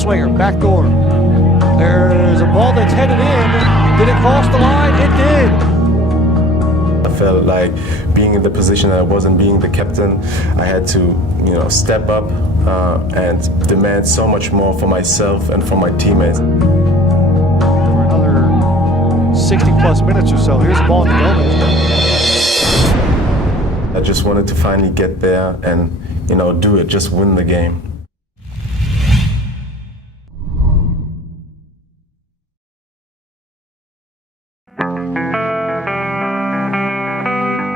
In-swinger, back door. There's a ball that's headed in. Did it cross the line? It did. I felt like being in the position that I was and being the captain, I had to, step up and demand so much more for myself and for my teammates. For another 60-plus minutes or so, here's the ball in the Gomez. I just wanted to finally get there and, do it, just win the game.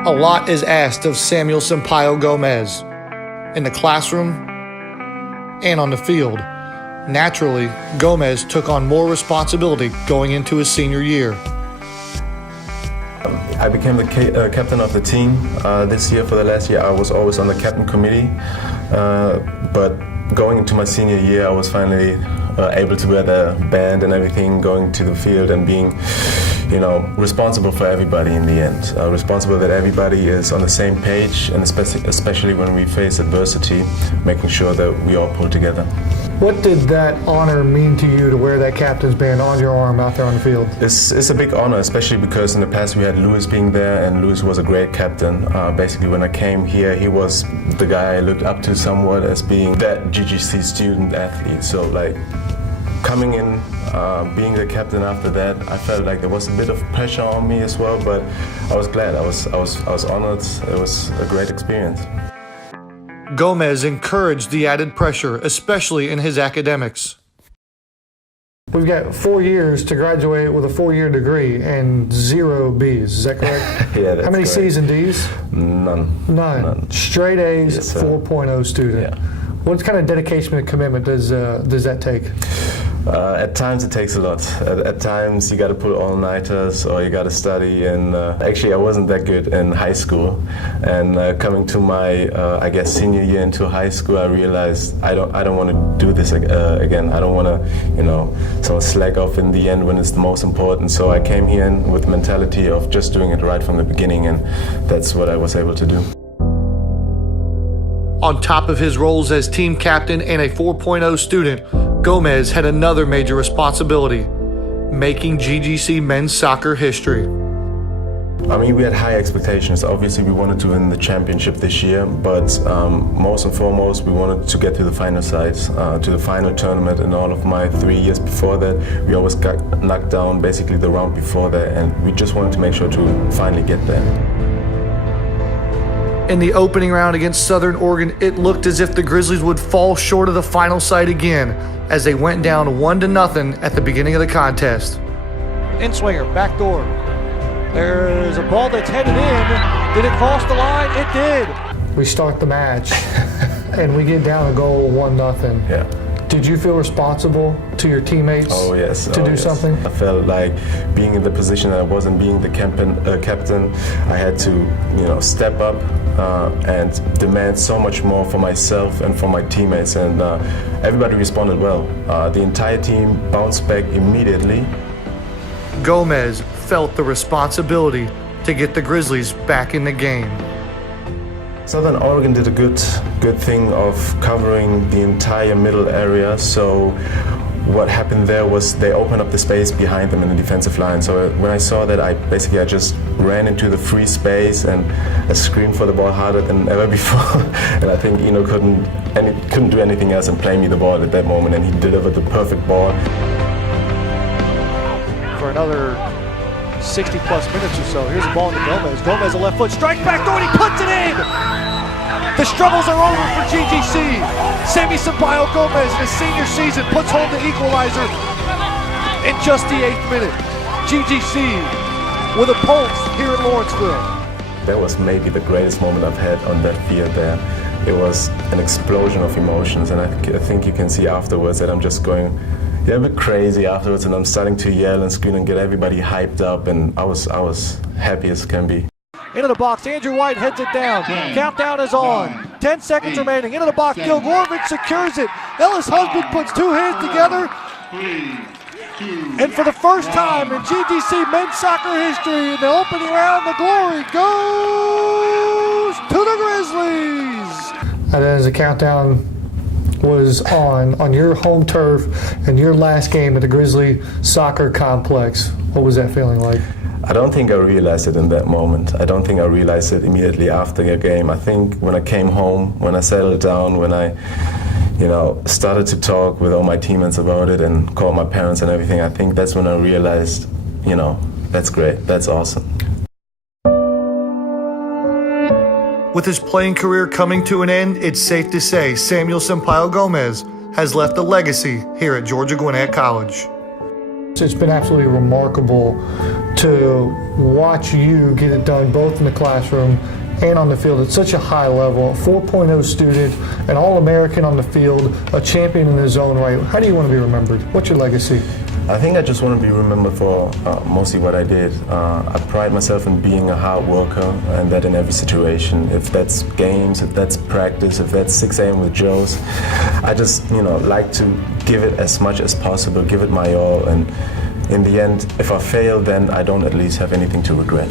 A lot is asked of Samuel Sampaio Gomes in the classroom and on the field. Naturally, Gomes took on more responsibility going into his senior year. I became the captain of the team this year. For the last year, I was always on the captain committee, but going into my senior year, I was finally able to wear the band and everything, going to the field and being responsible for everybody in the end. Responsible that everybody is on the same page, and especially when we face adversity, making sure that we all pull together. What did that honor mean to you to wear that captain's band on your arm out there on the field? It's a big honor, especially because in the past we had Louis being there, and Louis was a great captain. Basically, when I came here, he was the guy I looked up to somewhat as being that GGC student athlete. So coming in, being the captain after that, I felt like there was a bit of pressure on me as well, but I was glad. I was honored. It was a great experience. Gomes encouraged the added pressure, especially in his academics. We've got 4 years to graduate with a 4-year degree and 0 B's. Is that correct? Yeah, that's How many correct. C's and D's? None. Straight A's, Yes, sir. 4.0 student. Yeah. What kind of dedication and commitment does that take? At times it takes a lot. At times you got to pull all-nighters or you got to study. And actually I wasn't that good in high school. And coming to my, senior year into high school, I realized I don't want to do this again. I don't want to, sort of slack off in the end when it's the most important. So I came here in with the mentality of just doing it right from the beginning, and that's what I was able to do. On top of his roles as team captain and a 4.0 student, Gomes had another major responsibility: making GGC men's soccer history. I mean, we had high expectations. Obviously, we wanted to win the championship this year, but most and foremost, we wanted to get to the final sides, to the final tournament. In all of my 3 years before that, we always got knocked down basically the round before that, and we just wanted to make sure to finally get there. In the opening round against Southern Oregon, it looked as if the Grizzlies would fall short of the final sight again as they went down 1-0 at the beginning of the contest. In-swinger, back door. There's a ball that's headed in. Did it cross the line? It did. We start the match and we get down a goal 1-0. Yeah. Did you feel responsible to your teammates to do something? I felt like being in the position that I was and being the captain, I had to, step up and demand so much more for myself and for my teammates, and everybody responded well. The entire team bounced back immediately. Gomes felt the responsibility to get the Grizzlies back in the game. Southern Oregon did a good thing of covering the entire middle area. So what happened there was they opened up the space behind them in the defensive line. So when I saw that, I just ran into the free space and I screamed for the ball harder than ever before. And I think Eno couldn't do anything else and play me the ball at that moment, and he delivered the perfect ball. For another 60-plus minutes or so, here's the ball in the Gomes. Gomes, a left foot strike back door, and he puts it in! The struggles are over for GGC. Samuel Sampaio Gomes in his senior season puts home the equalizer in just the 8th minute. GGC with a pulse here in Lawrenceville. That was maybe the greatest moment I've had on that field there. It was an explosion of emotions, and I think you can see afterwards that I'm just going a bit crazy afterwards, and I'm starting to yell and scream and get everybody hyped up, and I was happy as can be. Into the box, Andrew White heads it down. Countdown is on. 10 seconds remaining. Into the box, Gilgorovich secures it. Ellis Husband puts two hands together. And for the first time in GGC men's soccer history, in the opening round, the glory goes to the Grizzlies. And then as the countdown was on your home turf and your last game at the Grizzly soccer complex. What was that feeling like? I don't think I realized it in that moment. I don't think I realized it immediately after the game. I think when I came home, when I settled down, when I started to talk with all my teammates about it and called my parents and everything, I think that's when I realized, that's great, that's awesome. With his playing career coming to an end, it's safe to say Samuel Sampaio Gomes has left a legacy here at Georgia Gwinnett College. It's been absolutely remarkable to watch you get it done both in the classroom and on the field at such a high level. A 4.0 student, an All-American on the field, a champion in his own right. How do you want to be remembered? What's your legacy? I think I just want to be remembered for mostly what I did. I pride myself in being a hard worker, and that in every situation. If that's games, if that's practice, if that's 6 a.m. with Joe's, I just like to give it as much as possible, give it my all, and in the end, if I fail, then I don't at least have anything to regret.